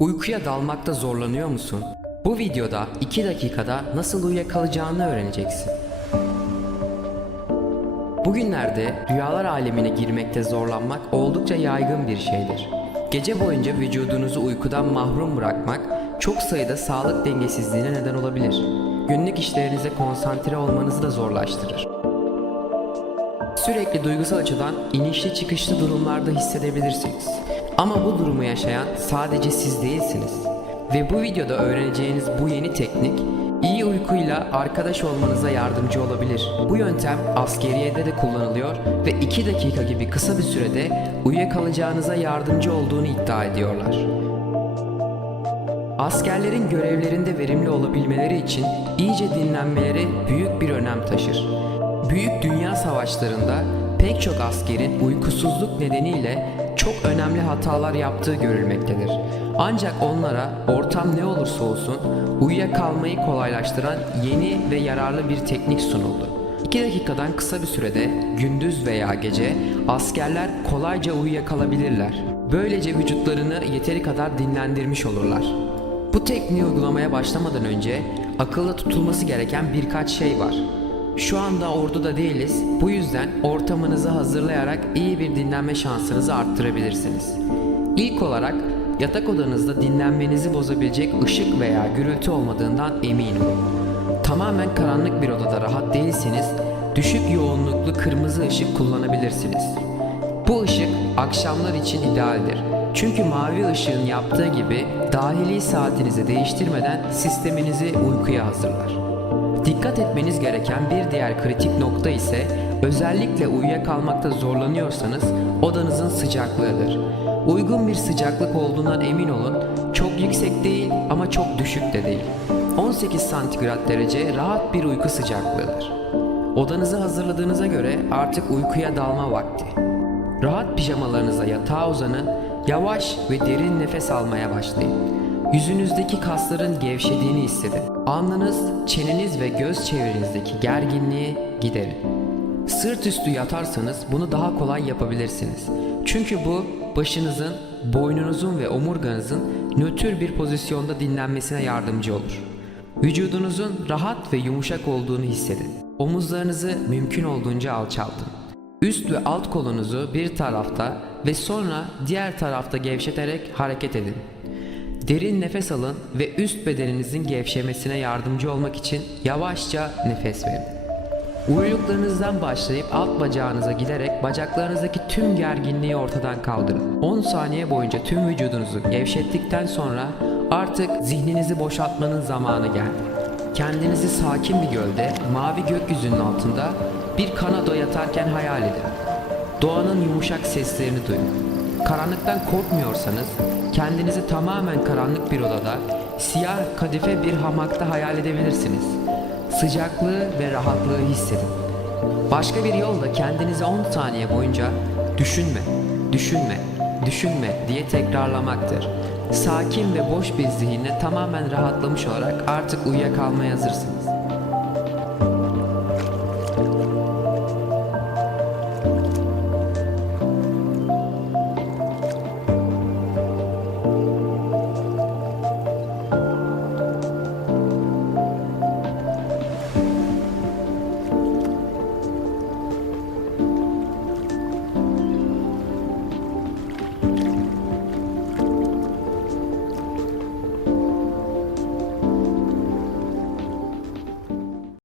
Uykuya dalmakta zorlanıyor musun? Bu videoda 2 dakikada nasıl uyuyakalacağını öğreneceksin. Bugünlerde rüyalar alemine girmekte zorlanmak oldukça yaygın bir şeydir. Gece boyunca vücudunuzu uykudan mahrum bırakmak çok sayıda sağlık dengesizliğine neden olabilir. Günlük işlerinize konsantre olmanızı da zorlaştırır. Sürekli duygusal açıdan inişli çıkışlı durumlarda hissedebilirsiniz. Ama bu durumu yaşayan sadece siz değilsiniz. Ve bu videoda öğreneceğiniz bu yeni teknik iyi uykuyla arkadaş olmanıza yardımcı olabilir. Bu yöntem askeriyede de kullanılıyor ve 2 dakika gibi kısa bir sürede uyuyakalacağınıza yardımcı olduğunu iddia ediyorlar. Askerlerin görevlerinde verimli olabilmeleri için iyice dinlenmeleri büyük bir önem taşır. Büyük dünya savaşlarında pek çok askerin uykusuzluk nedeniyle çok önemli hatalar yaptığı görülmektedir. Ancak onlara ortam ne olursa olsun uyuyakalmayı kolaylaştıran yeni ve yararlı bir teknik sunuldu. 2 dakikadan kısa bir sürede gündüz veya gece askerler kolayca uyuyakalabilirler. Böylece vücutlarını yeteri kadar dinlendirmiş olurlar. Bu tekniği uygulamaya başlamadan önce akılda tutulması gereken birkaç şey var. Şu anda orduda değiliz. Bu yüzden ortamınızı hazırlayarak iyi bir dinlenme şansınızı arttırabilirsiniz. İlk olarak yatak odanızda dinlenmenizi bozabilecek ışık veya gürültü olmadığından emin olun. Tamamen karanlık bir odada rahat değilseniz düşük yoğunluklu kırmızı ışık kullanabilirsiniz. Bu ışık akşamlar için idealdir. Çünkü mavi ışığın yaptığı gibi dahili saatinizi değiştirmeden sisteminizi uykuya hazırlar. Dikkat etmeniz gereken bir diğer kritik nokta ise özellikle uyuyakalmakta zorlanıyorsanız odanızın sıcaklığıdır. Uygun bir sıcaklık olduğundan emin olun. Çok yüksek değil ama çok düşük de değil. 18 santigrat derece rahat bir uyku sıcaklığıdır. Odanızı hazırladığınıza göre artık uykuya dalma vakti. Rahat pijamalarınıza yatağa uzanın, yavaş ve derin nefes almaya başlayın. Yüzünüzdeki kasların gevşediğini hissedin. Alnınız, çeneniz ve göz çevrenizdeki gerginliği giderin. Sırt üstü yatarsanız bunu daha kolay yapabilirsiniz. Çünkü bu başınızın, boynunuzun ve omurganızın nötr bir pozisyonda dinlenmesine yardımcı olur. Vücudunuzun rahat ve yumuşak olduğunu hissedin. Omuzlarınızı mümkün olduğunca alçaltın. Üst ve alt kolunuzu bir tarafta ve sonra diğer tarafta gevşeterek hareket edin. Derin nefes alın ve üst bedeninizin gevşemesine yardımcı olmak için yavaşça nefes verin. Uyuluklarınızdan başlayıp alt bacağınıza giderek bacaklarınızdaki tüm gerginliği ortadan kaldırın. 10 saniye boyunca tüm vücudunuzu gevşettikten sonra artık zihninizi boşaltmanın zamanı geldi. Kendinizi sakin bir gölde, mavi gökyüzünün altında bir kanado yatarken hayal edin. Doğanın yumuşak seslerini duyun. Karanlıktan korkmuyorsanız kendinizi tamamen karanlık bir odada, siyah kadife bir hamakta hayal edebilirsiniz. Sıcaklığı ve rahatlığı hissedin. Başka bir yol da kendinizi 10 saniye boyunca düşünme, düşünme, düşünme diye tekrarlamaktır. Sakin ve boş bir zihinle tamamen rahatlamış olarak artık uyuyakalmaya hazırsın.